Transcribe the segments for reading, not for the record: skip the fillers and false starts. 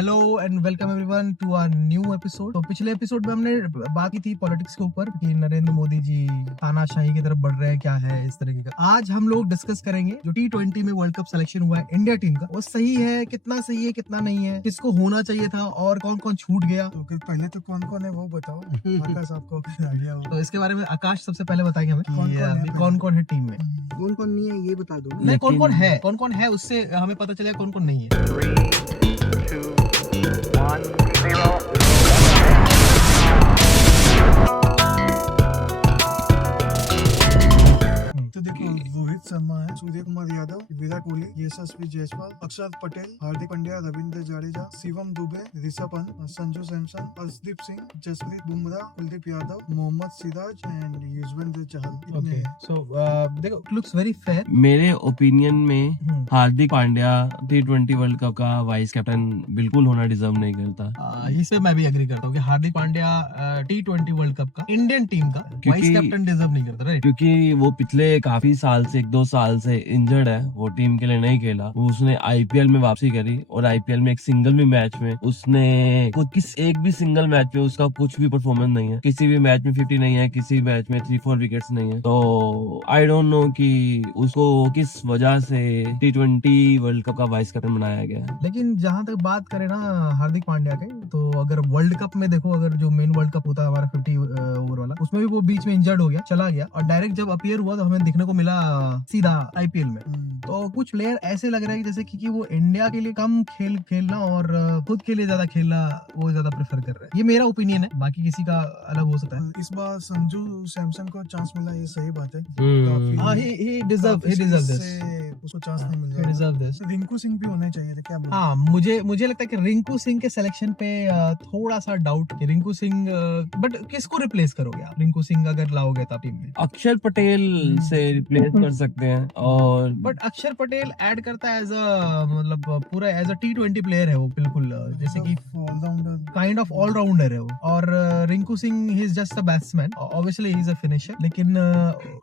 Hello and welcome everyone to our new episode. तो पिछले episode में हमने बात की थी पॉलिटिक्स के ऊपर कि नरेंद्र मोदी जी तानाशाही की तरफ बढ़ रहे हैं, क्या है इस तरीके का। आज हम लोग डिस्कस करेंगे जो T20 में वर्ल्ड कप सिलेक्शन हुआ है इंडिया टीम का, वो सही है, कितना सही है, कितना नहीं है, किसको होना चाहिए था और कौन कौन छूट गया। तो पहले तो कौन कौन है वो बताओ, आकाश आपको आइडिया हो। तो इसके बारे में आकाश सबसे पहले बताएंगे हमें कौन कौन है टीम में। कौन कौन नहीं है ये बता दो। नहीं, कौन कौन है उससे हमें पता चलेगा कौन कौन नहीं है। 3, 2, 1, 0. तो देखो, रोहित शर्मा है, सूर्य कुमार यादव, विराट कोहली, यशस्वी जायसवाल, अक्षर पटेल, हार्दिक पांड्या, रविंद्र जडेजा, शिवम दुबे, ऋषभ पंत, संजू सैमसन, अर्शदीप सिंह, जसप्रीत बुमराह, कुलदीप यादव, मोहम्मद सिराज एंड युजवेंद्र चहल। इतने हैं। सो देखो, लुक्स वेरी फेयर। मेरे ओपिनियन में Hardik Pandya T20 world cup का वाइस कैप्टन बिल्कुल होना डिजर्व नहीं करता। इस पे मैं भी एग्री करता हूँ कि Hardik Pandya T20 world cup का इंडियन टीम का वाइस क्योंकि- कैप्टन डिजर्व नहीं करता, राइट। क्योंकि वो पिछले काफी साल से 1-2 साल से इंजर्ड है, वो टीम के लिए नहीं खेला। उसने IPL में वापसी करी और IPL में एक सिंगल भी मैच में उसने एक भी सिंगल मैच में उसका कुछ भी परफॉर्मेंस नहीं है। किसी भी मैच में 50 नहीं है, किसी भी मैच में 3-4 विकेट्स नहीं है। तो आई डोंट नो कि उसको किस वजह से T20 वर्ल्ड कप का वाइस कैप्टन बनाया गया है। लेकिन जहां तक बात करें ना हार्दिक पांड्या के, तो अगर वर्ल्ड कप में देखो, अगर जो मेन वर्ल्ड कप होता है हमारा 50 ओवर वाला, उसमें भी वो बीच में इंजर्ड हो गया, चला गया, और डायरेक्ट जब अपीयर हुआ तो हमें दिखने को मिला सीधा IPL में। तो कुछ प्लेयर ऐसे लग रहे हैं जैसे कि वो इंडिया के लिए कम खेलना और खुद के लिए ज्यादा खेलना वो ज्यादा प्रेफर कर रहे हैं। ये मेरा ओपिनियन है, बाकी किसी का अलग हो सकता है। इस बार संजू सैमसन को चांस मिला, ये सही बात है। हाँ, he deserve this. उसको चांस नहीं मिल He deserve this. रहा। रिंकू सिंह भी होने चाहिए थे, क्या बोलते हैं? हाँ, मुझे लगता है कि रिंकू सिंह के सिलेक्शन पे थोड़ा सा डाउट कि रिंकू सिंह, बट किसको रिप्लेस करोगे आप? रिंकू सिंह अगर लाओगे तो टीम में अक्षर पटेल से रिप्लेस कर सकते हैं। और बट अक्षर पटेल ऐड करता है एज अ, मतलब पूरा एज अ T20 प्लेयर है वो, बिल्कुल जैसे कि ऑलराउंडर। काइंड ऑफ ऑलराउंडर है वो। और Rinku Singh he is just a batsman, obviously he is a finisher, लेकिन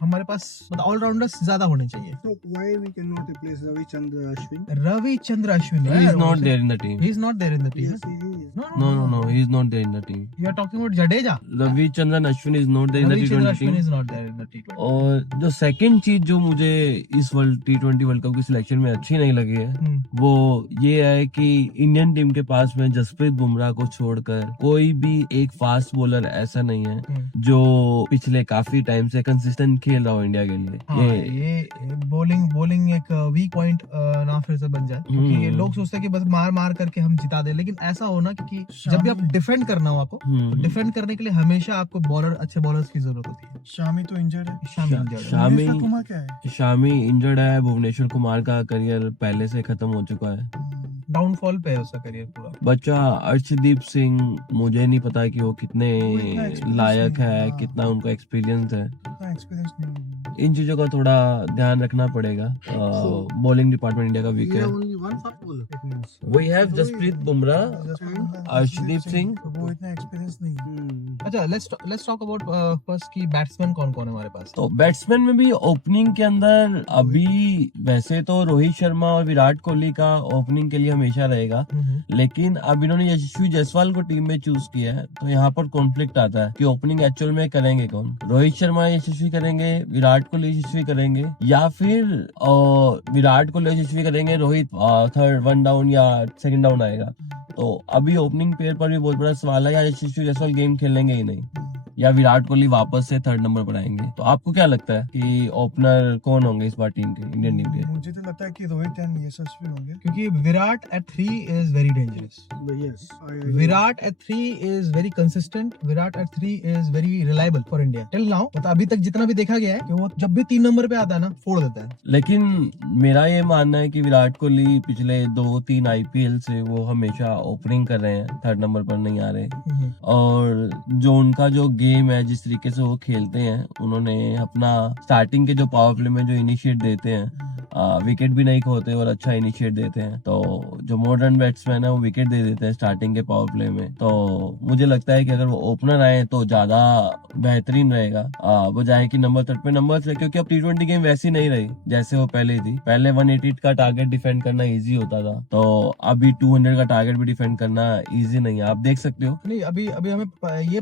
हमारे पास ऑलराउंडर्स ज्यादा होने चाहिए। So why we cannot replace Ravichandra Ashwin? Ravichandra Ashwin he is not there in the team. He is not there in the team. Yes, he is. No, he is not there in the team. You are talking about Jadeja. Ravichandran Ashwin is not there in the Ravichandra T20 Ashwin team. is not there in the T20. और जो second चीज जो मुझे इस T20 world cup की selection में अच्छी नहीं लगी है, वो ये है कि इंडियन टीम के पास में जसप्रीत बुमराह को छोड़कर कोई भी एक फास्ट बॉलर ऐसा नहीं है जो पिछले काफी टाइम से कंसिस्टेंट खेल रहा हो इंडिया के लिए। हाँ, ये बॉलिंग एक वीक पॉइंट ना फिर से बन जाए, क्योंकि ये लोग सोचते हैं कि बस मार करके हम जिता दे, लेकिन ऐसा होना क्योंकि जब भी आप डिफेंड करना हो आपको, तो डिफेंड करने के लिए हमेशा आपको अच्छे बॉलर्स की जरूरत होती है। शामी तो इंजर्ड है। शामी injured है। शामी कुमार क्या है? शामी इंजर्ड है। भुवनेश्वर कुमार का करियर पहले से खत्म हो चुका है, डाउनफॉल पे है उसका करियर पूरा। बच्चा अर्शदीप सिंह मुझे नहीं पता कि वो कितने वो इतना experience लायक नहीं है, है, हाँ। कितना उनका एक्सपीरियंस है। इतना एक्सपीरियंस नहीं है। इन चीजों का थोड़ा ध्यान रखना पड़ेगा। बॉलिंग डिपार्टमेंट इंडिया का वीक We है। have only one fast bowler. It means. We have Jasprit Bumrah, Arshdeep Singh. तो वो इतना एक्सपीरियंस नहीं है। अच्छा, लेट्स टॉक अबाउट फर्स्ट की बैट्समैन कौन कौन है हमारे पास। तो बैट्समैन में भी ओपनिंग के अंदर अभी वैसे तो रोहित शर्मा और विराट कोहली का ओपनिंग के लिए हमेशा रहेगा, लेकिन अब इन्होंने यशस्वी जायसवाल को टीम में चूज किया है, तो यहाँ पर कॉन्फ्लिक्ट आता है कि ओपनिंग एक्चुअल में करेंगे कौन। रोहित शर्मा यशस्वी करेंगे, विराट कोहली यशस्वी करेंगे, या फिर विराट कोहली यशस्वी करेंगे, रोहित थर्ड 1 डाउन या सेकंड डाउन आएगा। तो अभी ओपनिंग पेयर पर भी बहुत बड़ा सवाल है, या यशस्वी जायसवाल गेम खेलेंगे ही नहीं, या विराट कोहली वापस से थर्ड नंबर पर आएंगे। तो आपको क्या लगता है कि ओपनर कौन होंगे इस बार टीम के, इंडियन टीम के? मुझे तो लगता है कि रोहित एंड यशस्वी होंगे। क्योंकि Virat at 3 is very dangerous. But yes, I agree. Virat at 3 is very consistent. Virat at 3 is very reliable for India till now. मतलब अभी तक जितना भी देखा गया है कि वो जब भी 3 नंबर पे आता है ना, फोड़ देता है। लेकिन मेरा ये मानना है कि विराट कोहली पिछले 2-3 IPL से वो हमेशा ओपनिंग कर रहे हैं, थर्ड नंबर पर नहीं आ रहे। और जो उनका जो गेम है, जिस तरीके से वो खेलते हैं, उन्होंने अपना स्टार्टिंग के जो पावर प्ले में जो इनिशिएट देते हैं, विकेट भी नहीं खोते और अच्छा इनिशिएट देते हैं। तो जो मॉडर्न बैट्समैन है वो विकेट दे देते हैं स्टार्टिंग के पावर प्ले में। तो मुझे लगता है कि अगर वो ओपनर आए तो ज्यादा बेहतरीन रहेगा, वो जाए कि नंबर 3 पे नंबर 3, क्योंकि अब T20 गेम वैसी नहीं रही जैसे वो पहले थी। पहले 180 का टारगेट डिफेंड करना इजी होता था, तो अभी 200 का टारगेट भी डिफेंड करना इजी नहीं है, आप देख सकते हो। नहीं, अभी अभी हमें ये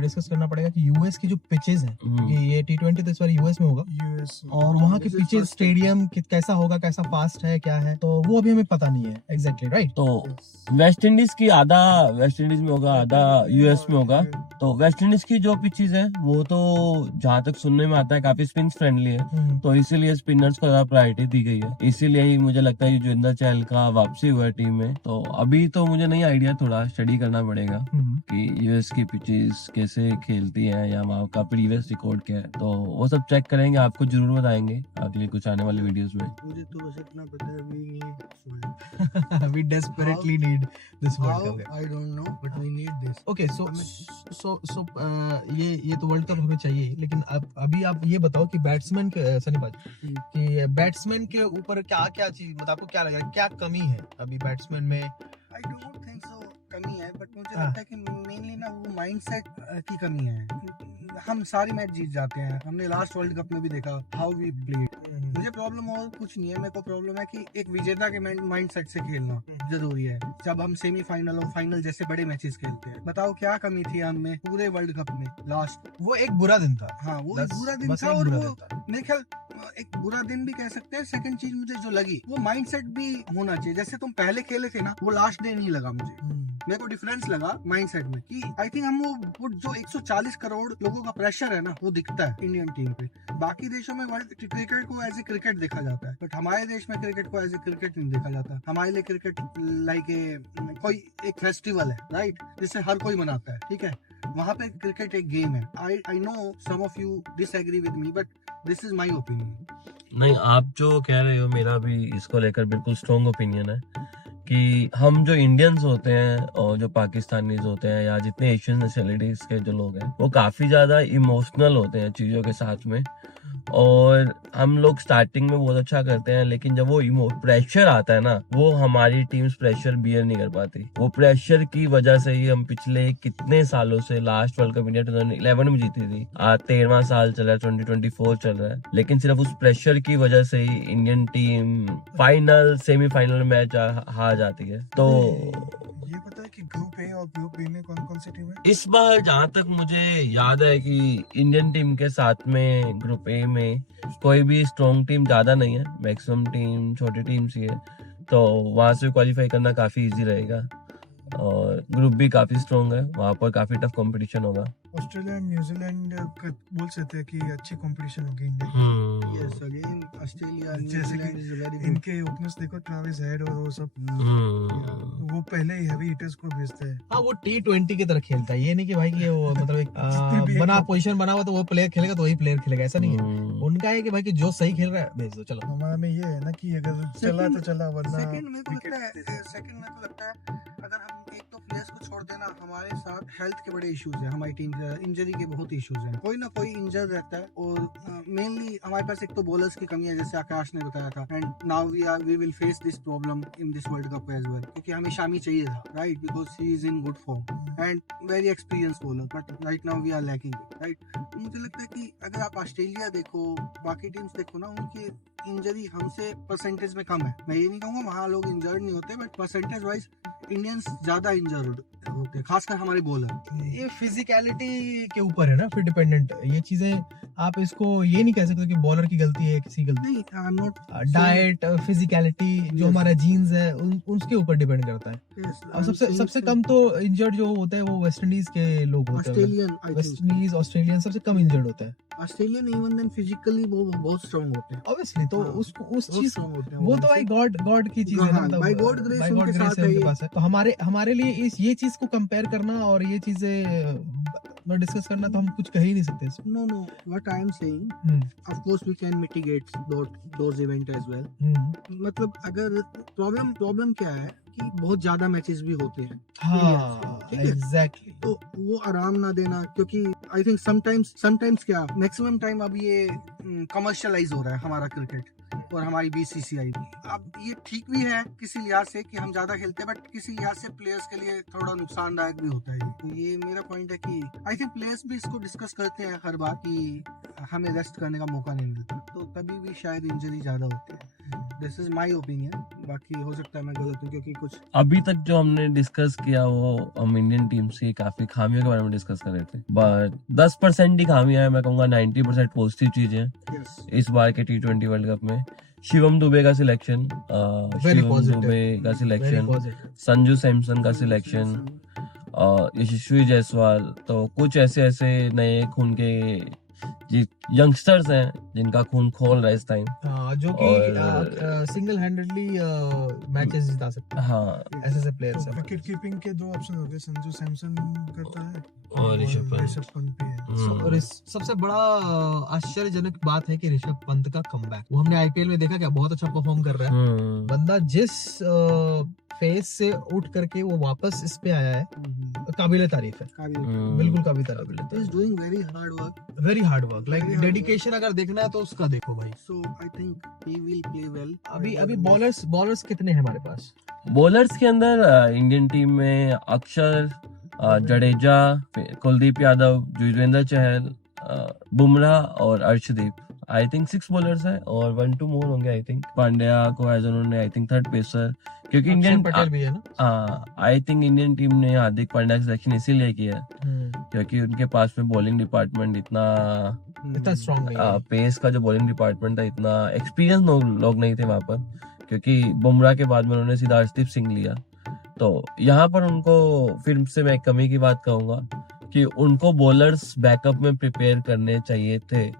डिस्कस करना पड़ेगा कि यूएस की जो पिचेस हैं, कि ये T20 तो इस बार यूएस में होगा, यूएस और वहाँ के पिचेस, स्टेडियम कैसा होगा, कैसा फास्ट है, क्या है, तो वो अभी हमें पता नहीं है एग्जैक्टली, राइट। तो वेस्ट इंडीज की आधा वेस्ट इंडीज में होगा, आधा यूएस में होगा। तो वेस्ट इंडीज की जो पिचेस है वो तो जहाँ तक सुनने में आता है काफी स्पिन फ्रेंडली है, तो इसीलिए स्पिनर्स को ज्यादा प्रायोरिटी दी गई है। इसीलिए ही मुझे लगता है जोगिंदर चहल का वापसी हुआ है टीम में। तो अभी तो मुझे नहीं आइडिया, थोड़ा स्टडी करना पड़ेगा कि यूएस की पिचेस कैसे खेलती है या वहाँ का प्रीवियस रिकॉर्ड क्या है, तो वो सब चेक करेंगे, आपको जरूर बताएंगे अगले कुछ आने वाले वीडियोस में। मुझे तो बस इतना पता है we need we desperately need this how World Cup. I don't know but we need this. Okay, so ये तो वर्ल्ड कप हमें चाहिए, लेकिन अब अभी आप ये बताओ कि बैट्समैन के सनी भाई, कि बैट्समैन के ऊपर क्या क्या चीज, मतलब आपको क्या लग रहा है, क्या कमी है अभी बैट्समैन में? I don't think so कमी है, बट मुझे लगता है कि मेनली ना वो माइंडसेट की कमी है। हम सारी मैच जीत जाते हैं, हमने लास्ट वर्ल्ड कप में भी देखा हाउ वी प्लेड। मुझे प्रॉब्लम और कुछ नहीं है, मेरे को प्रॉब्लम है कि एक विजेता के माइंडसेट से खेलना जरूरी है जब हम सेमीफाइनल और फाइनल जैसे बड़े मैचेस खेलते हैं। बताओ क्या कमी थी हमें पूरे वर्ल्ड कप में लास्ट? वो एक बुरा दिन था। हाँ, वो एक बुरा दिन बस था, एक और बुरा वो दिन था। मेरे ख्याल एक बुरा दिन भी कह सकते हैं। सेकंड चीज मुझे जो लगी, वो माइंडसेट भी होना चाहिए। जैसे तुम पहले खेले थे ना, वो लास्ट डे नहीं लगा मुझे, मेरे को डिफरेंस लगा माइंडसेट में कि आई थिंक हम वो जो 140 करोड़ लोगों का प्रेशर है ना, वो दिखता है इंडियन टीम पे। बाकी देशों में वर्ल्ड क्रिकेट को एज ए क्रिकेट देखा जाता है, बट हमारे देश में क्रिकेट को एज ए क्रिकेट नहीं देखा जाता। हमारे लिए क्रिकेट लाइक कोई एक फेस्टिवल है, राइट, जिसे हर कोई मनाता है, ठीक है। वहाँ पे क्रिकेट एक गेम है। I know some of you disagree with me, but this is my opinion. नहीं, आप जो कह रहे हो मेरा भी इसको लेकर बिल्कुल स्ट्रॉन्ग ओपिनियन है कि हम जो इंडियंस होते हैं और जो पाकिस्तानीज होते हैं या जितने एशियन नेशनलिटीज के जो लोग हैं, वो काफी ज्यादा इमोशनल होते हैं चीजों के साथ में। और हम लोग स्टार्टिंग में बहुत अच्छा करते हैं, लेकिन जब वो प्रेशर आता है ना, वो हमारी टीम्स प्रेशर बियर नहीं कर पाती। वो प्रेशर की वजह से ही हम पिछले कितने सालों से, लास्ट वर्ल्ड कप इंडिया 2011 में जीती थी, आज 13वां साल चल रहा है, 2024 चल रहा है, लेकिन सिर्फ उस प्रेशर की वजह से ही Indian team final semifinal match हार जाती है। तो ये पता है कि ग्रुप ए और ग्रुप बी में कौन कौन सी टीम है? इस बार जहां तक मुझे याद है कि इंडियन टीम के साथ में ग्रुप ए में कोई भी स्ट्रॉन्ग टीम ज्यादा नहीं है, मैक्सिमम टीम छोटी टीम्स ही है, तो वहां से क्वालिफाई करना काफी इजी रहेगा। और ग्रुप भी काफी स्ट्रॉन्ग है, वहां पर काफी टफ कंपटीशन होगा। ऑस्ट्रेलिया एंड न्यूजीलैंड बोल सकते हैं कि अच्छी कंपटीशन होगी इंडिया। यस, अगेन ऑस्ट्रेलिया, जैसे न्यूजीलैंड इज वेरी गुड। इनके ओपनर्स देखो, ट्रेविस हेड और वो सब, वो पहले ही हैवी हिटर्स को भेजते हैं। हाँ, वो T20 की तरह खेलता है, ये नहीं कि भाई कि वो मतलब एक बना पोजीशन बना हुआ तो वो प्लेयर खेलेगा तो वही प्लेयर खेलेगा, ऐसा नहीं है। उनका है कि भाई कि जो सही खेल रहा है भेज दो, चलो। हमारा में ये है ना कि अगर चला तो चला, वरना सेकंड मेरे को लगता है अगर हम एक तो प्लेयर्स को छोड़ देना, हमारे साथ हेल्थ के बड़े इश्यूज हैं, हमारी टीम के इंजरी के बहुत इश्यूज हैं, कोई ना कोई इंजर रहता है। और मेनली हमारे पास एक तो बॉलर्स की कमी है, जैसे आकाश ने बताया था, and now we will face this problem in this world cup as well, क्योंकि हमें शामी चाहिए था, right, because he is in good form and very experience bowler, but right now we are lacking, right. मुझे लगता है कि अगर आप ऑस्ट्रेलिया देखो, बाकी टीम्स देखो ना, उनकी इंजरी हमसे परसेंटेज में कम है। मैं ये नहीं कहूँगा वहाँ लोग इंजर्ड नहीं होते, बट परसेंटेज वाइज इंडियंस ज्यादा इंजर्ड होते हैं, खासकर हमारे बॉलर। ये फिजिकलिटी के ऊपर है ना, फिर डिपेंडेंट ये चीजें। आप इसको ये नहीं कह सकते कि बॉलर की गलती है, किसी गलती नहीं, I am not diet, physicality, जो हमारा जीन्स है उसके ऊपर डिपेंड करता है। और सबसे कम तो इंजर्ड जो होते हैं वो वेस्ट इंडीज के लोग होते हैं। ऑस्ट्रेलियन, आई वेस्ट थिंक इंडीज, ऑस्ट्रेलियन सबसे कम इंजर्ड होता है ऑस्ट्रेलियन, इवन देन फिजिकली वो बहुत स्ट्रांग होते हैं, ऑब्वियसली। तो हाँ, उस बहुत चीज, स्ट्रांग होते हैं वो तो भाई गॉड की चीज है ना, हाँ, मतलब by God grace by उनके God साथ grace है है उनके ये। पास है। तो हमारे लिए ये चीज को कंपेयर करना और ये चीजें डिस्कस करना, तो हम कुछ कह ही नहीं सकते इसमें। No, what I am saying, of course we can mitigate those events as well. मतलब अगर प्रॉब्लम क्या है कि बहुत ज्यादा मैचेस भी होते हैं, हाँ, ठीक है? एग्जैक्टली। तो वो आराम ना देना, क्योंकि आई थिंक समटाइम्स क्या मैक्सिमम टाइम अब ये कमर्शियलाइज हो रहा है हमारा क्रिकेट और हमारी बीसीसीआई। अब ये ठीक भी है किसी लिहाज से कि हम ज्यादा खेलते हैं, बट किसी लिहाज से प्लेयर्स के लिए थोड़ा नुकसानदायक भी होता है। तो ये मेरा पॉइंट है कि आई थिंक प्लेयर्स भी इसको डिस्कस करते हैं हर बार कि हमें रेस्ट करने का मौका नहीं मिलता, तो तभी भी शायद इंजरी ज्यादा होती है। दिस इज माय ओपिनियन, बाकी हो सकता है मैं गलत हूँ, क्योंकि कुछ अभी तक जो हमने डिस्कस किया वो हम इंडियन टीम की काफी खामियों के बारे में डिस्कस कर रहे थे, बट 10% ही खामियां है, मैं कहूंगा 90% पॉजिटिव चीजें हैं yes, इस बार के T20 वर्ल्ड कप में। शिवम दुबे का selection, Very Shivam positive. Dube का very selection, positive. Sanju Samson का सिलेक्शन, यशस्वी जायसवाल, तो कुछ ऐसे नए खून के यंगस्टर्स हैं जिनका खून खोल रहा है इस टाइम। हाँ, जो और- कि सिंगल हैंडेडली मैचेस जिता सकते हैं, हाँ, ऐसे प्लेयर्स हैं। विकेट कीपिंग के दो ऑप्शन हो गए, संजू सैमसन करता है और ऋषभ पंत। ऋषभ पंत भी है। और इस सबसे बड़ा आश्चर्यजनक बात है कि ऋषभ पंत का कमबैक, वो हमने आईपीएल में देखा क्या बहुत अच्छा परफॉर्म कर रहा है बंदा। जिस फेज से उठ करके वो वापस इस पे आया है, काबिल तारीफ है, बिल्कुल काबिल तारीफ है। Doing very hard work, very hard work, like Very hard dedication अगर देखना है तो उसका देखो भाई। So I think he will play well. अभी बॉलर्स कितने हैं हमारे पास? बॉलर्स के अंदर इंडियन टीम में अक्षर, जडेजा, कुलदीप यादव, युजवेंद्र चहल, बुमराह और अर्शदीप, आई थिंक 6 बॉलर्स हैं और 1-2 मोर होंगे। आई थिंक पांड्या को एज उन्होंने आई थिंक 3rd पेसर, क्योंकि इंडियन पटेल भी है ना। आई थिंक इंडियन टीम ने हार्दिक पांड्या का सिलेक्शन इसीलिए किया है क्योंकि उनके पास में बॉलिंग डिपार्टमेंट इतना स्ट्रॉन्ग नहीं है। पेस का जो बॉलिंग डिपार्टमेंट था, इतना एक्सपीरियंस लोग नहीं थे वहां पर, क्योंकि बुमराह के बाद में उन्होंने सीधा अर्शदीप सिंह लिया। तो यहाँ पर उनको फिर से मैं एक कमी की बात कहूंगा कि उनको बॉलर्स बैकअप में प्रिपेयर करने चाहिए थे,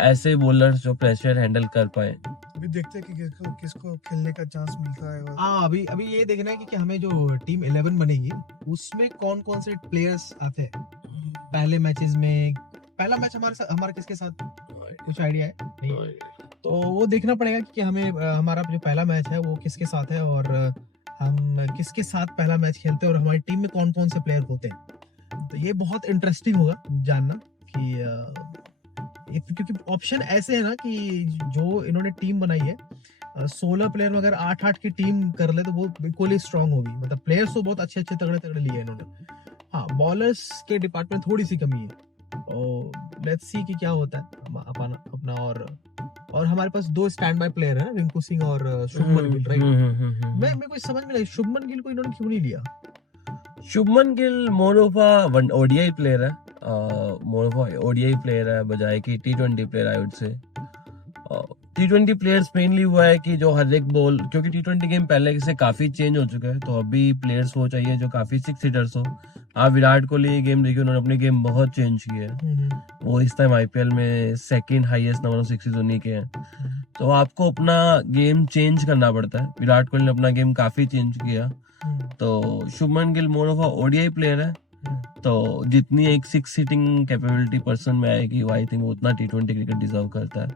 ऐसे बॉलर्स जो प्रेशर हैंडल कर पाए। अभी देखते हैं कि किसको खेलने का चांस मिलता है। और हाँ, अभी ये देखना है कि हमें जो टीम 11 बनेगी उसमें कौन कौन से प्लेयर्स आते हैं पहले मैचेस में। पहला मैच हमारा किसके साथ, कुछ आइडिया है? नहीं। तो वो देखना पड़ेगा कि हमें हमारा जो पहला मैच है वो किसके साथ है और हम किसके साथ पहला मैच खेलते हैं और हमारी टीम में कौन कौन से प्लेयर होते हैं। तो ये बहुत इंटरेस्टिंग होगा जानना कि क्योंकि ऑप्शन ऐसे है ना कि जो इन्होंने टीम बनाई है 16 प्लेयर में अगर 8-8 की टीम कर ले तो वो बिल्कुल ही स्ट्रांग होगी। मतलब प्लेयर्स तो बहुत अच्छे तगड़े लिए इन्होंने। हाँ, बॉलर्स के डिपार्टमेंट थोड़ी सी कमी है, और लेट्स सी कि क्या होता है अपना। और हमारे पास 2 स्टैंड बाय प्लेयर है, रिंकू सिंह और शुभमन गिल, राइट? मैं कुछ समझ में नहीं, शुभमन गिल को इन्होंने क्यों नहीं लिया? Shubman Gill more of a ODI player है, मोर ऑफ ओडीआई प्लेयर है बजाय कि T20 player. I would say T20 players mainly हुआ है कि जो हर एक बॉल, क्योंकि T20 गेम पहले से काफी चेंज हो चुका है, तो अभी प्लेयर्स वो चाहिए जो काफी 6 हिटर्स हो। आप विराट कोहली ये गेम देखिए, उन्होंने अपनी गेम बहुत चेंज की है। वो इस टाइम आईपीएल में 2nd हाईएस्ट नंबर ऑफ 6 उन्हीं के हैं। तो आपको अपना गेम चेंज करना पड़ता है। विराट कोहली ने अपना गेम काफी चेंज किया। तो Shubman Gill more of ODI player है, तो जितनी एक 6 हिटिंग कैपेबिलिटी पर्सन में आएगी वो आई थिंक उतना T20 क्रिकेट डिजर्व करता है।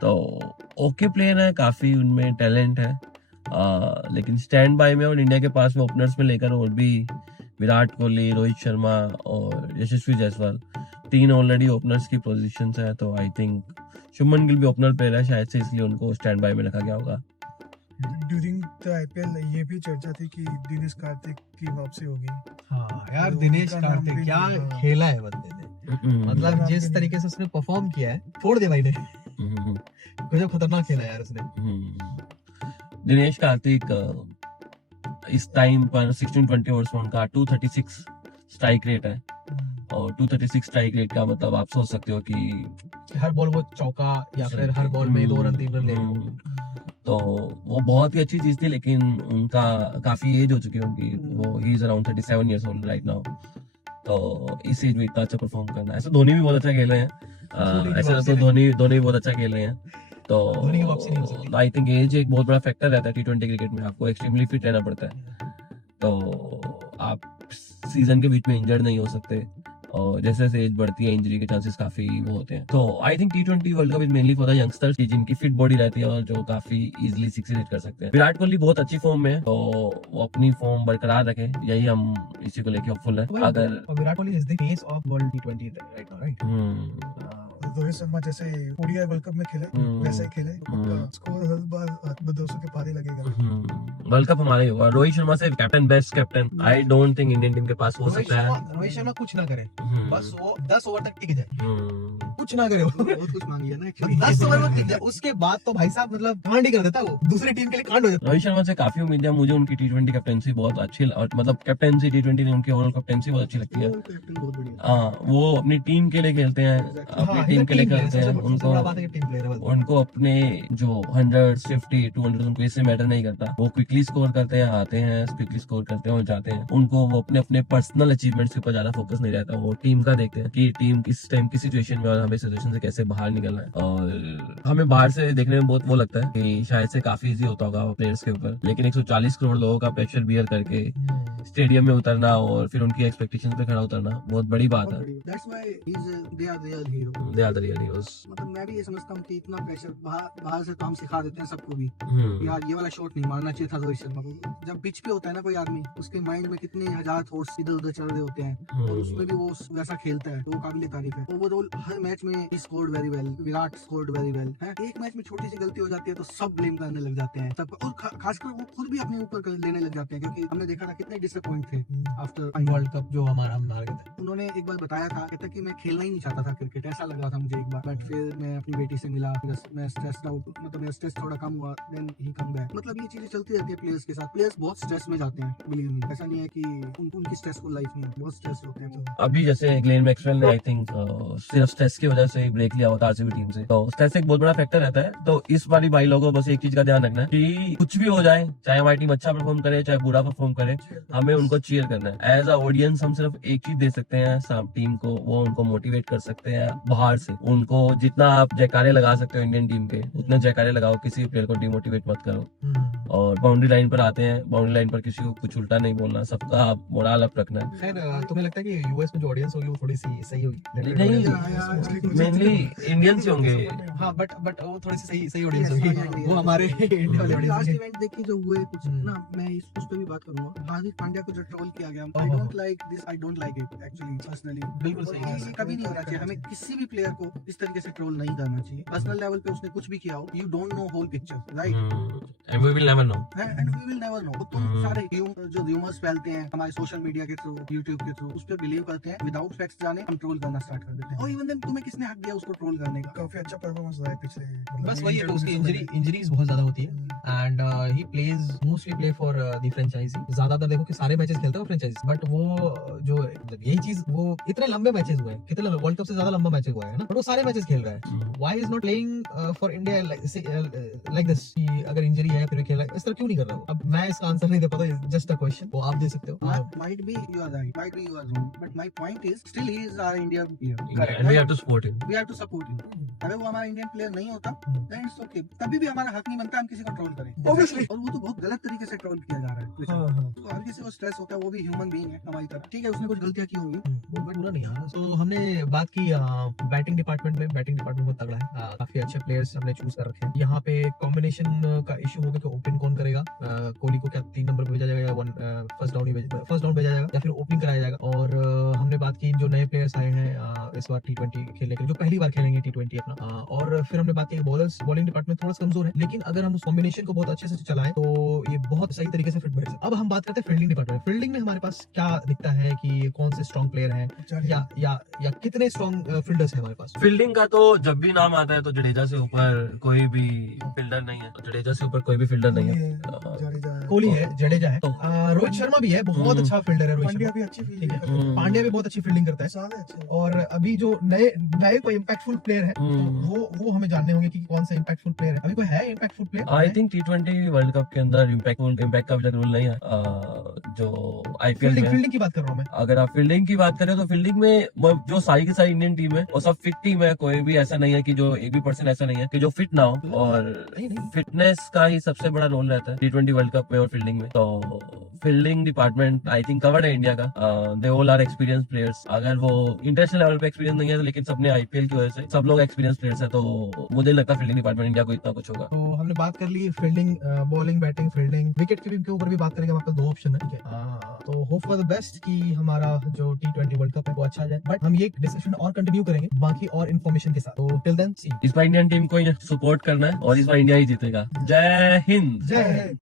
तो ओके प्लेयर है, काफी उनमें टैलेंट है, लेकिन स्टैंड बाय में और इंडिया के पास में ओपनर्स में लेकर और भी विराट कोहली, रोहित शर्मा और यशस्वी जायसवाल 3 ऑलरेडी ओपनर्स की पोजीशंस है। तो आई थिंक शुभमन गिल भी ओपनर प्लेयर है, शायद से इसलिए उनको स्टैंड बाय में रखा गया होगा। ड्यूरिंग द आईपीएल ये भी चर्चा थी कि दिनेश कार्तिक की वापसी होगी। हाँ यार, तो दिनेश उनका नाम कार्तिक भी क्या हाँ। खेला है बंदे ने। मतलब नाम जिस भी तरीके से उसने परफॉर्म किया है, छोड़ दिया भाई ने। गजब खतरनाक खेला यार उसने। दिनेश कार्तिक इस टाइम पर 16-20 ओवर्स में उनका 236 स्ट्राइक रेट है, और 236 स्ट्राइक रेट का मतलब आप सोच सकते हो कि हर बॉल वो चौका या फिर हर बॉल में 2 रन 3 रन ले। तो वो बहुत ही अच्छी चीज थी, लेकिन उनका काफी एज हो चुकी है उनकी। वो he is around 37 years old right now. तो इस एज में इतना अच्छा परफॉर्म करना, ऐसे धोनी भी बहुत अच्छा खेल रहे हैं, ऐसे तो धोनी भी बहुत अच्छा खेल रहे हैं। तो धोनी की वापसी नहीं हो सकती। आई थिंक एज एक बहुत बड़ा फैक्टर रहता है T20 क्रिकेट में, आपको एक्सट्रीमली फिट रहना पड़ता है। तो आप सीजन के बीच में इंजर्ड नहीं हो सकते, और जैसे जैसे एज बढ़ती है इंजरी के चांसेस काफी वो होते हैं। तो I think T20 world cup is mainly for the youngsters जिनकी फिट बॉडी रहती है और जो काफी इजीली सक्सीड कर सकते हैं। विराट कोहली बहुत अच्छी फॉर्म में है, तो वो अपनी फॉर्म बरकरार रखे, यही हम इसी को लेके होपफुल है। अगर Virat Kohli is the face of world T20 right now, right? Rohit Sharma जैसे ओडीआई वर्ल्ड कप में खेले वैसे ही खेले, स्कोर हर बार 200 के पार ही लगेगा। वर्ल्ड कप हमारा ही होगा। रोहित शर्मा से captain, best captain I don't think Indian team के पास हो सकता है। रोहित शर्मा कुछ ना करे, बस वो 10 ओवर तक टिक जाए, कुछ ना करे वो। बहुत कुछ मांगी है ना actually। 10 ओवर में टिक जाए, उसके बाद तो भाई साहब मतलब कांड ही कर देता है वो, दूसरी टीम के लिए कांड हो जाता रोहित शर्मा से काफी उम्मीद है मुझे। उनकी T20 कैप्टनसी बहुत अच्छी, और मतलब कैप्टनसी T20 नहीं, उनकी ओवरऑल कैप्टनसी बहुत अच्छी लगती है। कैप्टन बहुत बढ़िया। हाँ, वो अपनी टीम के लिए खेलते हैं, अपनी टीम के लिए खेलते हैं। सबसे बड़ा बात है कि टीम प्लेयर है। उनको अपने जो 100, 50, 200 उनको इससे मैटर नहीं करता। वो क्विकली स्कोर करते हैं, आते हैं, क्विकली स्कोर करते हैं और जाते हैं। उनको वो अपने अपने पर्सनल अचीवमेंट्स के ऊपर ज्यादा फोकस नहीं रहता। वो टीम का देखते हैं कि टीम किस टाइम किस सिचुएशन में और हमें सिचुएशन से कैसे बाहर निकलना है। और हमें बाहर से देखने में बहुत वो लगता है कि शायद से काफी इजी होता होगा प्लेयर्स के ऊपर, लेकिन 140 करोड़ लोगों का प्रेशर बियर करके स्टेडियम में उतरना और फिर उनकी एक्सपेक्टेशंस पे खड़ा उतरना बहुत बड़ी बात है। That's why they are real hero। They are the real heroes। मतलब मैं भी ये समझता हूँ कि इतना प्रेशर बाहर से तो हम सिखा देते हैं सबको भी, यार ये वाला शॉट नहीं मारना चाहिए था रोहित शर्मा को। जब पिच पे होता है ना कोई आदमी, उसके माइंड में कितने हजार थॉट्स इधर उधर चल रहे होते हैं, और उसमें भी वो वैसा खेलता है, तो वो काबिल तारीफ है। ओवरऑल हर मैच में he scored very well, Virat scored very well है। एक मैच में छोटी सी गलती हो जाती है तो सब ब्लेम करने लग जाते हैं सब, और खासकर वो खुद भी अपने ऊपर लेने लग जाते हैं, क्योंकि हमने देखा था कितने डिसअपॉइंट थे आफ्टर वर्ल्ड कप जो हमारा हम हार गए थे। उन्होंने एक बार बताया था, कहता कि मैं खेलना ही नहीं चाहता था क्रिकेट, ऐसा लग रहा था मुझे एक बार, बट फिर मैं अपनी बेटी से मिला, मैं स्ट्रेस्ड आउट, मतलब मेरा स्ट्रेस थोड़ा कम हुआ, देन ही कम बैक। मतलब ये चीजें चलती रहती है प्लेयर्स के साथ। प्लेयर्स बहुत स्ट्रेस में जाते हैं, बिलीव मी, ऐसा नहीं है कि उनकी स्ट्रेसफुल लाइफ नहीं है, बहुत स्ट्रेस होते हैं। तो अभी जैसे ग्लेन मैक्सवेल ने आई थिंक सिर्फ स्ट्रेस की वजह से ही ब्रेक लिया होता आरसीबी टीम से, तो स्ट्रेस एक बहुत बड़ा फैक्टर रहता है। तो इस बारी भाई लोगों को बस एक चीज का ध्यान रखना है कि कुछ भी हो जाए, चाहे हमारी टीम अच्छा परफॉर्म करे चाहे बुरा परफॉर्म करे, हमें उनको चीयर करना है। एज अ ऑडियंस हम सिर्फ एक चीज दे सकते हैं सब टीम को, वो उनको मोटिवेट कर सकते हैं बाहर से। उनको जितना आप जयकारे लगा सकते हो इंडियन टीम के, उतने जयकारे लगाओ, किसी प्लेयर को डिमोटिवेट मत करो। और बाउंड्री लाइन पर आते हैं, बाउंड्री लाइन पर किसी को कुछ उल्टा नहीं बोलना, सबका मोरल अप रखना है। खैर तुम्हें लगता है कि यूएस में जो ऑडियंस होगी वो थोड़ी सी सही होगी? नहीं, मेनली इंडियंस ही होंगे। हाँ, बट वो थोड़ी सी सही ऑडियंस होगी, वो हमारे इंडिया वाले लास्ट ऑडियंस। इवेंट देख के जो हुए कुछ ना, मैं उस पे भी बात करूंगा। हार्दिक पांड्या को जो ट्रोल किया गया, I don't like this, I don't like it actually personally. बिल्कुल सही है। ये कभी नहीं होना चाहिए, हमें किसी भी प्लेयर को इस तरीके से ट्रोल नहीं करना चाहिए। पर्सनल लेवल पे उसने कुछ भी किया हो, you don't know whole picture, right? And we will never know. And we will never know. तुम सारे जो रूमर्स फैलते हैं हमारे सोशल मीडिया के थ्रू, यूट्यूब के थ्रू, उस पे बिलीव करते हैं, विदाउट फैक्ट्स जाने हम ट्रोल करना स्टार्ट कर देते हैं। और इवन देन तुम्हें किसने हक दिया उसको ट्रोल करने का? काफी अच्छा परफॉर्मेंस रहा है पिछले, मतलब बस वही है, तो उसकी इंजरीज बहुत ज्यादा होती है and he plays mostly play for the franchise. ज्यादातर देखो कि सारे मैचेस खेलते हैं फ्रेंचाइजी, बट वो जो यही चीज, वो इतने लंबे मैचेस हुए हैं, कितने वर्ल्ड कप से ज्यादा लंबा मैच हुआ है ना, बट वो सारे मैचेस खेल रहा है। Why is not playing for India like this? अगर इंजरी है फिर खेल रहा है, इस तरह क्यों नहीं कर रहा? अब मैं इसका आंसर नहीं दे पाता, जस्ट अ क्वेश्चन, वो आप दे सकते हो। Might be you are right, might be you are wrong, but my point is still he is our India player. And we have to support him. We have to support him. अगर वो हमारा Indian player नहीं होता, then it's okay. तभी भी हमारा हक नहीं बनता हम किसी को ट्रोल करें, obviously। और वो तो बहुत गलत तरीके से ट्रोल किया जा रहा है। तो हर किसी को स्ट्रेस होता है, वो भी ह्यूमन बीइंग है हमारी तरह। ठीक है, उसने कुछ गलतियां की होंगी, बट बुरा नहीं है। तो हमने बात की बैटिंग डिपार्टमेंट में, बैटिंग डिपार्टमेंट बहुत तगड़ा है, काफी अच्छे प्लेयर्स हमने चूज कर रखे हैं। यहाँ पे कॉम्बिनेशन का इशू होगा कि ओपन कौन करेगा, कोहली को क्या 3 नंबर पे भेजा जाएगा या फर्स्ट डाउन भेजा जाएगा या फिर ओपनिंग कराया जाएगा। और हमने बात की जो नए प्लेयर्स आए हैं इस बार T20 खेलने के लिए, जो पहली बार खेलेंगे T20 अपना, और फिर हमने बात की बॉलर्स, बॉलिंग डिपार्टमेंट थोड़ा सा कमजोर है, लेकिन अगर हम उस कॉम्बिनेशन को बहुत अच्छे से चलाएं तो ये बहुत सही तरीके से फिट बैठ सकता है। अब हम बात करते हैं फील्डिंग डिपार्टमेंट। फील्डिंग में हमारे पास क्या दिखता है कि कौन से स्ट्रॉन्ग प्लेयर हैं या कितने स्ट्रॉन्ग फील्डर्स हैं हमारे पास? फील्डिंग का तो जब भी नाम आता है तो जडेजा से ऊपर कोई भी फील्डर नहीं है, जडेजा से ऊपर कोई भी फील्डर नहीं है। कोहली है, जडेजा है, रोहित शर्मा भी है, बहुत अच्छा फील्डर है रोहित पांड्या शर्मा। भी अच्छी ठीक फील्डिंग है, करता है, पांड्या भी बहुत अच्छी फील्डिंग करता है। सारे अच्छे। और अभी जो नए कोई इम्पैक्टफुल प्लेयर है, तो वो हमें जानने होंगे कि कौन सा इम्पैक्टफुल प्लेयर है। अभी कोई है impactful player? I think T20 world cup के अंदर इम्पैक्ट का अभी तक रूल नहीं है। जो आईपीएल में फील्डिंग की बात कर रहा हूँ मैं। अगर आप फील्डिंग की बात करें तो फील्डिंग में जो सारी की सारी इंडियन टीम है वो सब फिट टीम है। कोई भी ऐसा नहीं है कि जो एक भी पर्सन ऐसा नहीं है कि जो फिट ना हो, और फिटनेस का ही सबसे बड़ा रोल रहता है T20 वर्ल्ड कप में और फील्डिंग में। तो fielding department I think covered है इंडिया का। They all are experience players. अगर वो इंटरनेशनल लेवल पे एक्सपीरियंस नहीं है लेकिन सबने आईपीएल की वजह से सब लोग एक्सपीरियंस प्लेयर्स है, तो मुझे नहीं लगता फील्डिंग डिपार्टमेंट इंडिया को इतना कुछ होगा। तो हमने बात कर ली fielding, bowling, batting, fielding, wicket keeping के ऊपर भी बात करेंगे। हमारे पास 2 ऑप्शन है, ठीक है। तो होप फॉर द बेस्ट कि हमारा जो T20 वर्ल्ड कप है वो अच्छा जाए, बट हम ये डिस्कशन और कंटिन्यू करेंगे बाकी और इन्फॉर्मेशन के साथ। तो टिल देन सी इस बार इंडियन टीम को ही सपोर्ट करना है और इस बार इंडिया ही जीतेगा। जय हिंद। जय हिंद।